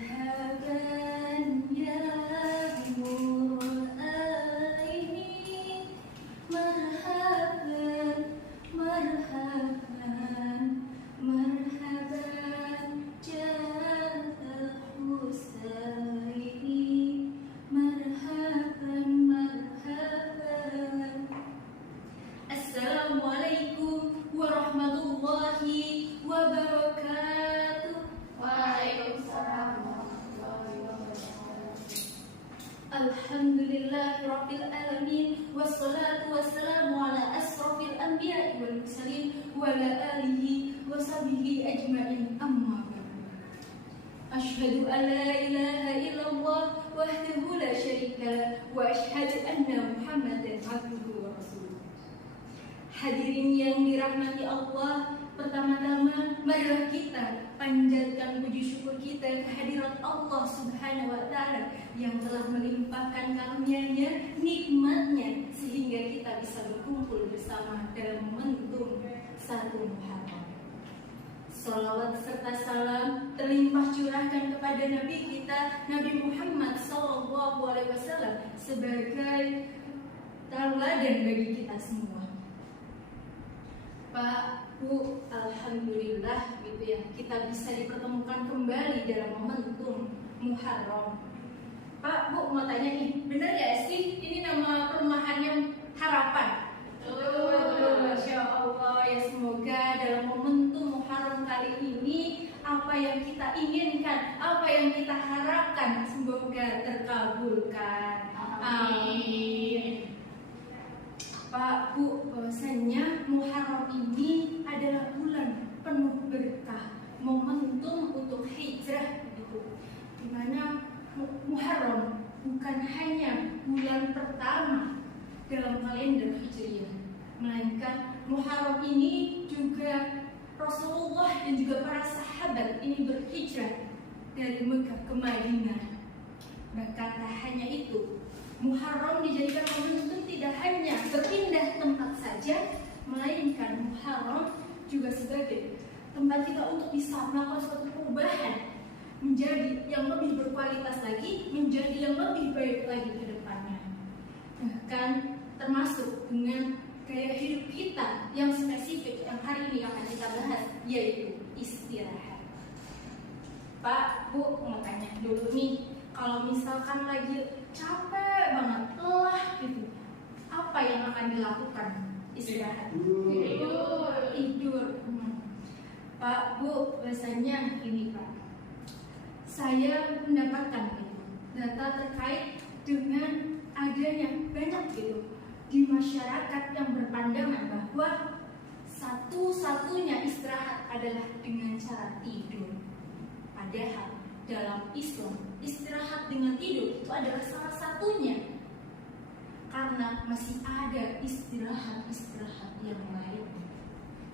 مرحبا يا نور العين، مرحبا مرحبا مرحبا جاء الحسين، مرحبا مرحبا. Assalamualaikum warahmatullahi wabarakatuh. Waalaikumsalam warahmatullahi wabarakatuh. Alhamdulillahi rabbil alamin, wassalatu wassalamu ala asrofil anbiya'i wal mursalin wa ala alihi wa sahbihi ajma'in, amma ba'du. Asyhadu an la ilaha illallah wahdahu la syarika lah wa asyhadu anna Muhammadan abduhu wa rasuluh. Hadirin yang dirahmati Allah, pertama-tama marilah kita panjatkan puji syukur kita kehadirat Allah Subhanahu wa Ta'ala yang telah melimpahkan karunia-Nya, nikmat-Nya, sehingga kita bisa berkumpul bersama dalam momentum 1 Muharram. Salawat serta salam terlimpah curahkan kepada Nabi kita, Nabi Muhammad SAW, sebagai tauladan bagi kita semua. Pak, Bu, alhamdulillah gitu ya, kita bisa dipertemukan kembali dalam momentum Muharram. Pak, Bu, mau tanya nih, benar ya sih ini nama perumahannya Harapan? Masya Allah ya, semoga dalam momentum Muharram kali ini apa yang kita inginkan, apa yang kita harapkan, semoga terkabulkan. Amin. Pak, Bu, bahwasanya Muharram ini adalah bulan penuh berkah, momentum untuk hijrah gitu. Dimana Muharram bukan hanya bulan pertama dalam kalender Hijriah, melainkan Muharram ini juga Rasulullah dan juga para sahabat ini berhijrah dari Mekah ke Madinah. Bahkan tak hanya itu, Muharram dijadikan momentum tidak hanya berpindah tempat saja, melainkan Muharram juga sebagai tempat kita untuk bisa melakukan suatu perubahan menjadi yang lebih berkualitas lagi, menjadi yang lebih baik lagi ke depannya. Bahkan termasuk dengan gaya hidup kita yang spesifik yang hari ini akan kita bahas, yaitu istirahat. Pak, Bu, mau tanya dulu nih, kalau misalkan lagi capek banget, lelah gitu, apa yang akan dilakukan? Istirahat. Tidur. Pak, Bu, biasanya ini Pak, saya mendapatkan gitu, data terkait dengan adanya banyak gitu di masyarakat yang berpandangan bahwa satu-satunya istirahat adalah dengan cara tidur. Padahal dalam Islam, istirahat dengan tidur itu adalah salah satunya, karena masih ada istirahat-istirahat yang lain,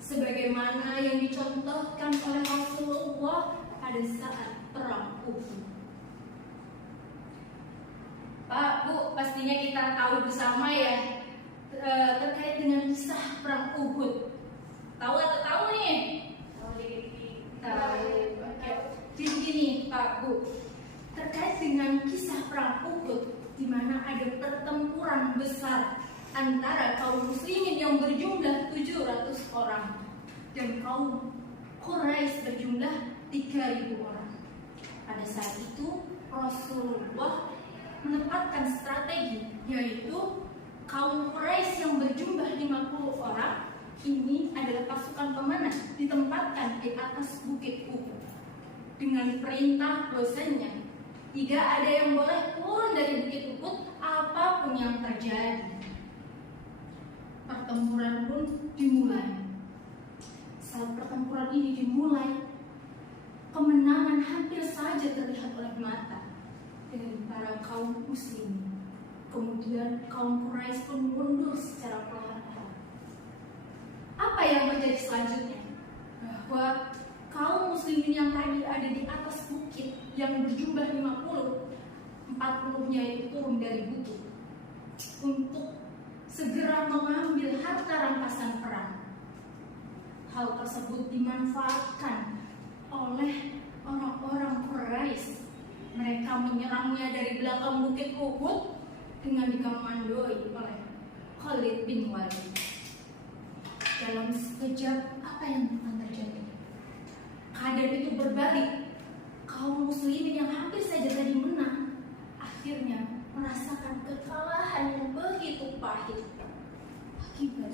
sebagaimana yang dicontohkan oleh Rasulullah pada saat perang Uhud. Pak, Bu, pastinya kita tahu bersama ya terkait dengan kisah perang Uhud. Tahu atau tahu nih? Tahu. Jadi gini Pak, Bu, terkait dengan kisah perang Uhud, di mana ada pertempuran besar antara kaum muslimin yang berjumlah 700 orang dan kaum Quraisy berjumlah 3.000 orang. Pada saat itu Rasulullah menetapkan strategi, yaitu kaum Quraisy yang berjumlah 50 orang ini adalah pasukan pemanah, ditempatkan di atas bukit Uhud dengan perintah bahwasanya tidak ada yang boleh turun dari bukit Uhud apapun yang terjadi. Pertempuran pun dimulai. Saat pertempuran ini dimulai, kemenangan hampir saja terlihat oleh mata dari para kaum muslim. Kemudian kaum Quraisy pun mundur secara perlahan-lahan. Apa yang terjadi selanjutnya? Bahwa kaum muslimin yang tadi ada di atas bukit yang berjumlah 50, 40-nya itu turun dari bukit untuk segera mengambil harta rampasan perang. Hal tersebut dimanfaatkan oleh orang-orang Quraisy Mereka menyerangnya dari belakang bukit Uhud dengan dikomandoi oleh Khalid bin Walid. Dalam sekejap, apa yang akan terjadi? Keadaan itu berbalik. Kaum muslimin yang hampir saja tadi menang, akhirnya merasakan kekalahan yang begitu pahit akibat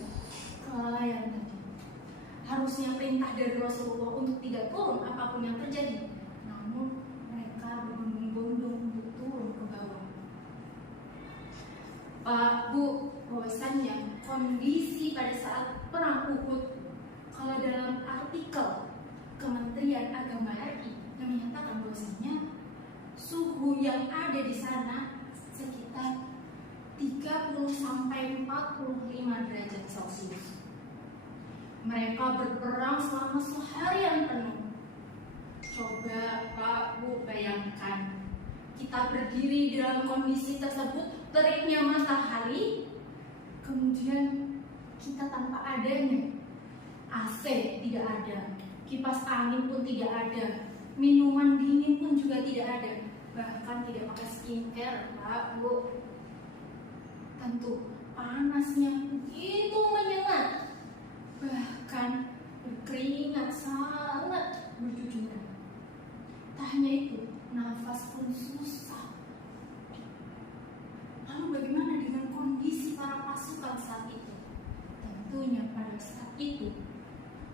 kelalaian tadi. Harusnya perintah dari Rasulullah untuk tidak turun apapun yang terjadi, namun mereka berbondong-bondong untuk turun ke bawah. Pak, Bu, bahwasannya kondisi pada saat perang Uhud, kalau dalam artikel Kementerian Agama RI yang menyatakan bahwasanya suhu yang ada di sana sekitar 30 sampai 45 derajat Celcius. Mereka berperang selama seharian penuh. Coba Pak, Bu, bayangkan kita berdiri dalam kondisi tersebut, teriknya matahari, kemudian kita tanpa adanya AC tidak ada, kipas angin pun tidak ada, minuman dingin pun juga tidak ada, bahkan tidak pakai skincare, Pak, Bu. Tentu panasnya begitu menyengat, bahkan berkeringat sangat bercucuran. Tak hanya itu, nafas pun susah. Lalu bagaimana dengan kondisi para pasukan saat itu? Tentunya pada saat itu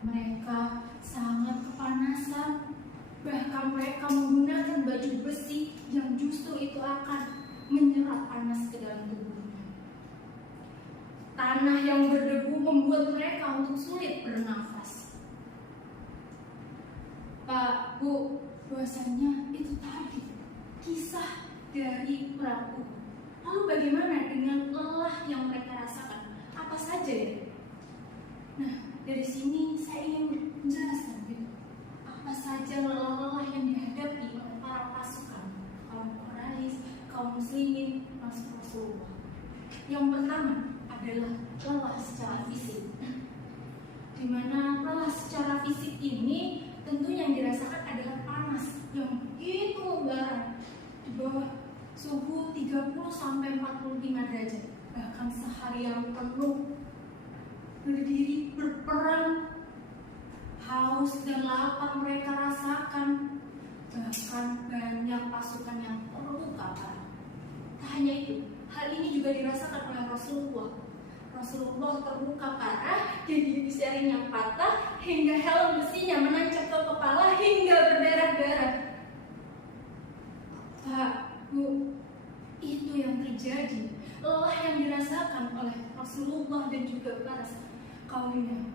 mereka sangat kepanasan, bahkan mereka menggunakan baju besi yang justru itu akan menyerap panas ke dalam tubuhnya. Tanah yang berdebu membuat mereka untuk sulit bernafas. Pak, Bu, bahwasanya itu tadi kisah dari perang Uhud. Lalu bagaimana dengan lelah yang mereka rasakan? Apa saja ya? Nah, dari sini saya ingin menjelaskan gitu. Apa saja lelah-lelah yang dihadapi oleh para pasukan kaum Quraisy, kaum muslimin, termasuk Rasulullah. Yang pertama adalah lelah secara fisik. Di mana lelah secara fisik ini tentu yang dirasakan adalah panas yang begitu membara di bawah suhu 30 sampai 45 derajat, bahkan seharian penuh berdiri berperang, haus dan lapar mereka rasakan, bahkan banyak pasukan yang terluka parah. Tak hanya itu, hal ini juga dirasakan oleh Rasulullah. Rasulullah terluka parah, gigi jarinya patah, hingga helm besinya menancap ke kepala hingga berdarah-darah. Pak, Bu, itu yang terjadi, lelah yang dirasakan oleh Rasulullah dan juga para kaumnya.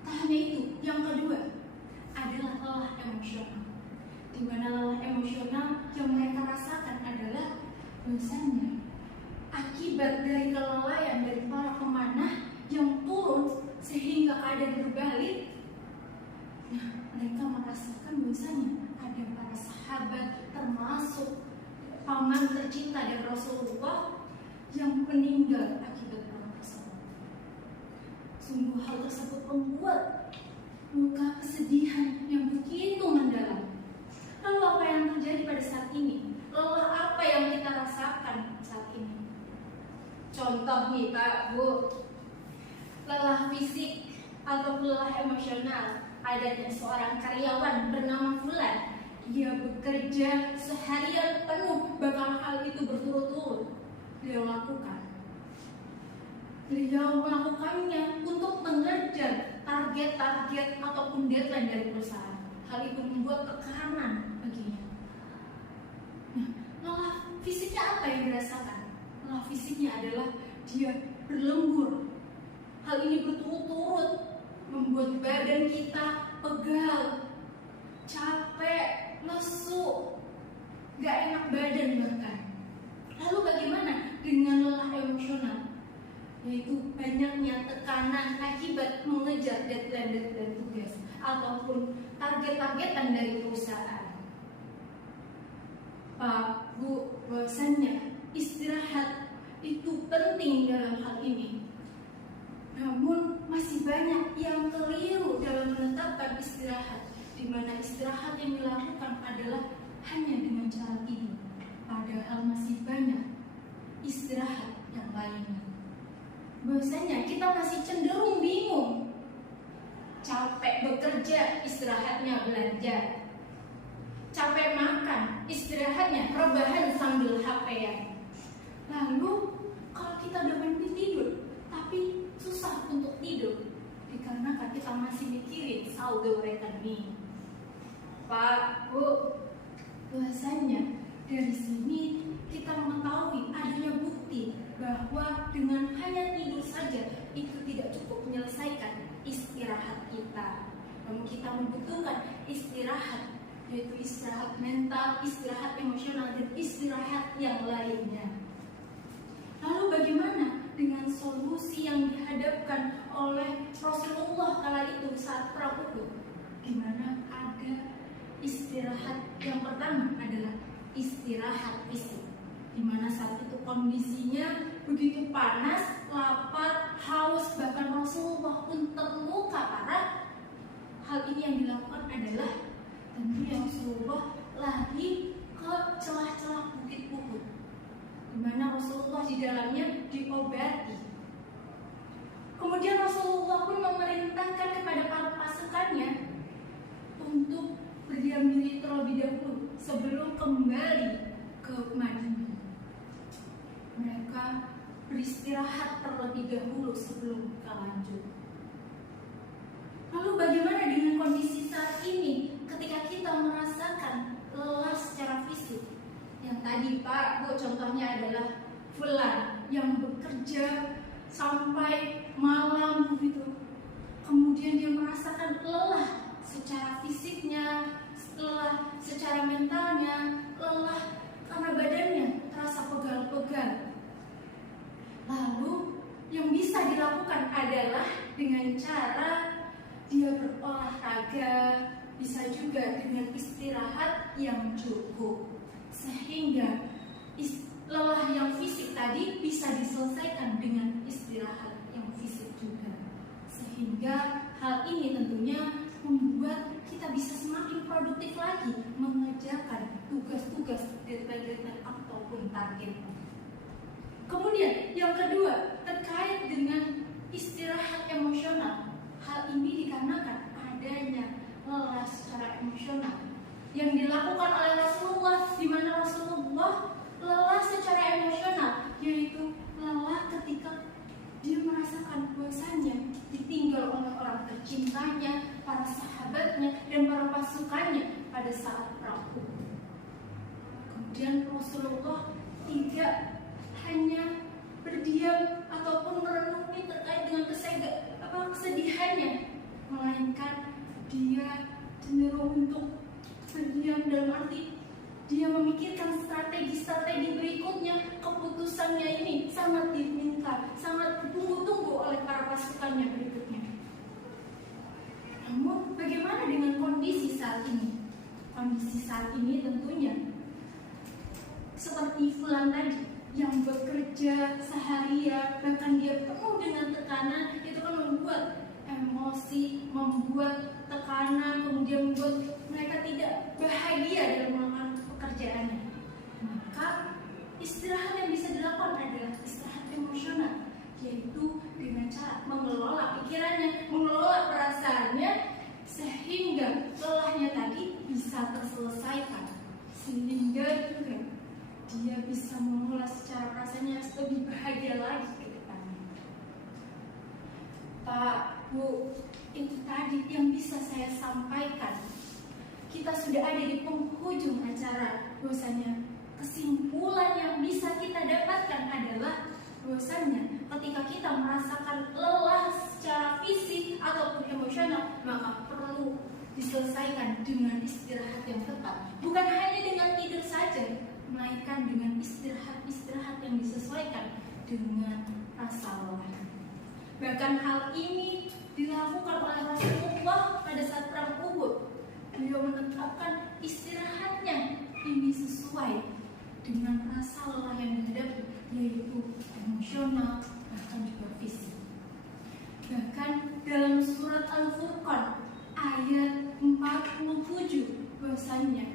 Tak hanya itu, yang kedua adalah lelah emosional. Di mana lelah emosional yang mereka rasakan adalah bahwasanya akibat dari kelalaian dari para pemanah yang turun sehingga keadaan berbalik. Nah, mereka merasakan bahwasanya ada para sahabat termasuk paman tercinta dari Rasulullah yang meninggal akibat perang tersebut. Sungguh hal tersebut membuat luka kesedihan yang begitu mendalam. Lalu apa yang terjadi pada saat ini? Lelah apa yang kita rasakan saat ini? Contoh nih Pak, Bu, lelah fisik atau lelah emosional. Adanya seorang karyawan bernama Fulan. Dia bekerja seharian penuh, bahkan hal itu berturut-turut beliau lakukan. Beliau melakukannya untuk mengejar target-target ataupun deadline dari perusahaan. Hal itu membuat tekanan baginya. Nah, lelah fisiknya apa yang dirasakan? Lelah fisiknya adalah dia berlembur. Hal ini berturut-turut membuat badan kita pegal, capek, lesu, gak enak badan bahkan. Lalu bagaimana dengan lelah emosional? Yaitu banyaknya tekanan akibat mengejar deadline tugas ataupun target-targetan dari perusahaan. Pak, Bu, bahwasannya istirahat itu penting dalam hal ini. Namun masih banyak yang keliru dalam menetapkan istirahat, di mana istirahat yang dilakukan adalah hanya dengan cara bahwasanya kita masih cenderung bingung. Capek bekerja, istirahatnya belanja. Capek makan, istirahatnya rebahan sambil HP-an. Lalu kalau kita udah mimpi tidur, tapi susah untuk tidur, dikarenakan kita masih mikirin saldo rekening. Pak, Bu, bahwasanya dari sini kita mengetahui adanya bukti bahwa dengan hanya tidur saja itu tidak cukup menyelesaikan istirahat kita. Namun kita membutuhkan istirahat, yaitu istirahat mental, istirahat emosional, dan istirahat yang lainnya. Lalu bagaimana dengan solusi yang dihadapkan oleh Rasulullah kala itu saat perang Uhud? Di mana ada istirahat yang pertama adalah istirahat fisik, di mana saat itu kondisinya begitu panas, lapar, haus, bahkan Rasulullah pun terluka parah. Hal ini yang dilakukan adalah tentunya Rasulullah lari ke celah-celah bukit Uhud, di mana Rasulullah di dalamnya diobati. Kemudian Rasulullah pun memerintahkan kepada para pasukannya untuk berdiam diri terlebih dahulu sebelum kembali ke Madinah. Mereka beristirahat terlebih dahulu sebelum lanjut. Lalu bagaimana dengan kondisi saat ini ketika kita merasakan lelah secara fisik? Yang tadi Pak, Bu, contohnya adalah Fulan yang bekerja sampai malam begitu. Kemudian dia merasakan lelah secara fisiknya, lelah secara mentalnya, lelah karena badannya terasa pegal-pegal. Lalu yang bisa dilakukan adalah dengan cara dia berolahraga, bisa juga dengan istirahat yang cukup, sehingga lelah yang fisik tadi bisa diselesaikan dengan istirahat yang fisik juga. Sehingga hal ini tentunya membuat kita bisa semakin produktif lagi mengerjakan tugas-tugas, deadline ataupun target. Kemudian yang kedua terkait dengan istirahat emosional. Hal ini dikarenakan adanya lelah secara emosional yang dilakukan oleh Rasulullah, di mana Rasulullah lelah secara emosional, yaitu lelah ketika dia merasakan bahwasanya ditinggal oleh orang tercintanya, para sahabatnya, dan para pasukannya pada saat perang. Kemudian Rasulullah tidak hanya berdiam ataupun merenungi terkait dengan kesedihannya, melainkan dia cenderung untuk berdiam dalam arti dia memikirkan strategi-strategi berikutnya. Keputusannya ini sangat diminta, sangat ditunggu-tunggu oleh para pasukannya berikutnya. Namun bagaimana dengan kondisi saat ini? Kondisi saat ini tentunya seperti Fulan tadi yang bekerja seharian, bahkan dia penuh dengan tekanan, itu kan membuat emosi, membuat tekanan, kemudian membuat mereka tidak bahagia dalam melakukan pekerjaannya. Maka istirahat yang bisa dilakukan adalah istirahat emosional, yaitu dengan cara mengelola pikirannya, mengelola perasaannya, sehingga lelahnya tadi bisa terselesaikan, sehingga juga dia bisa mengelola secara perasaannya lebih bahagia lagi ke depannya. Pak, Bu, itu tadi yang bisa saya sampaikan. Kita sudah ada di penghujung acara. Bahwasanya kesimpulan yang bisa kita dapatkan adalah bahwasanya ketika kita merasakan lelah secara fisik ataupun emosional, maka perlu diselesaikan dengan istirahat yang tepat. Bukan hanya dengan tidur saja, melainkan dengan istirahat yang disesuaikan dengan rasa lelah. Bahkan hal ini dilakukan oleh Rasulullah pada saat perang Uhud. Beliau menetapkan istirahatnya ini sesuai dengan rasa lelah yang dihadapi, yaitu emosional bahkan juga fisik. Bahkan dalam surat Al-Furqan ayat 47 bahwasanya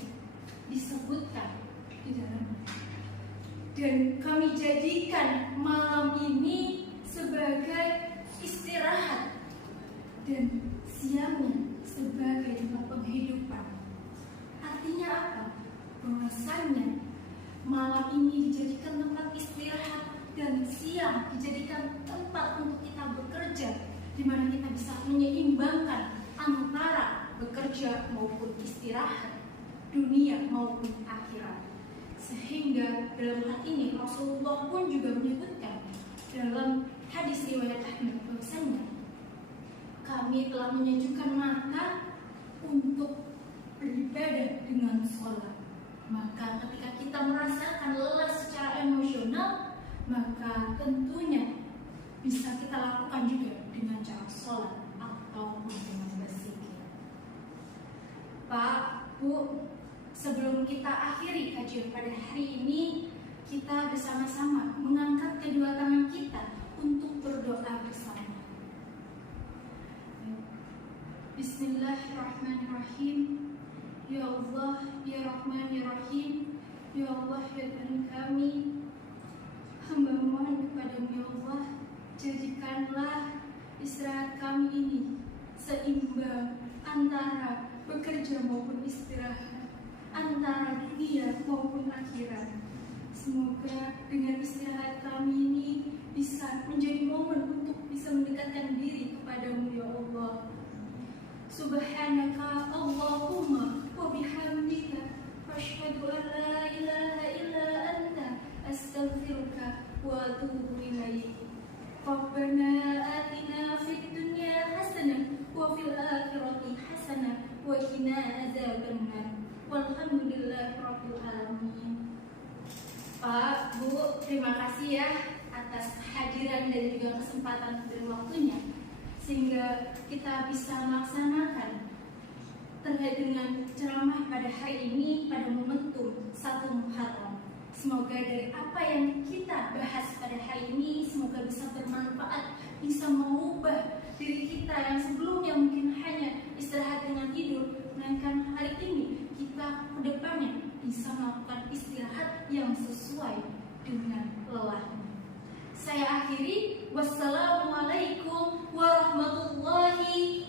disebutkan di dalam, dan kami jadikan malam ini sebagai istirahat dan siangnya sebagai tempat penghidupan. Artinya apa? Bahwasanya malam ini dijadikan tempat istirahat dan siang dijadikan tempat untuk kita bekerja, di mana kita bisa menyeimbangkan antara bekerja maupun istirahat, dunia maupun akhirat. Sehingga dalam hal ini Rasulullah pun juga menyebutkan dalam hadis riwayat Ahmad bahwasanya kami telah menyejukkan mata untuk beribadah dengan sholat. Maka ketika kita merasakan lelah secara emosional, maka tentunya bisa kita lakukan juga dengan cara sholat ataupun dengan berzikir. Pak, Bu, sebelum kita akhiri kajian pada hari ini, kita bersama-sama mengangkat kedua tangan kita untuk berdoa bersama. Bismillahirrahmanirrahim. Ya Allah, Ya Rahman, Ya Rahim. Ya Allah, Ya Tuhan kami, hamba mohon kepadamu ya Allah, jadikanlah istirahat kami ini seimbang antara bekerja maupun istirahat, antara dunia maupun akhirat. Semoga dengan istirahat kami ini bisa menjadi momen untuk bisa mendekatkan diri kepadamu ya Allah. Subhanaka Allahumma wa bihamdika asyhadu an la ilaha illa anta astaghfiruka wa atubu ilaik. Rabbana atina fid dunya hasanah wa fil akhirati hasanah wa qina adzabannar. Walhamdulillahirabbil alamin. Pak, Bu, terima kasih ya atas kehadiran dan juga kesempatan dan waktunya, sehingga kita bisa melaksanakan terkait dengan ceramah pada hari ini pada momentum 1 Muharram. Semoga dari apa yang kita bahas pada hari ini semoga bisa bermanfaat, bisa mengubah diri kita yang sebelumnya mungkin hanya istirahat dengan tidur, melainkan hari ini kita ke depannya bisa melakukan istirahat yang sesuai dengan lelahnya. Saya akhiri, wassalamualaikum warahmatullahi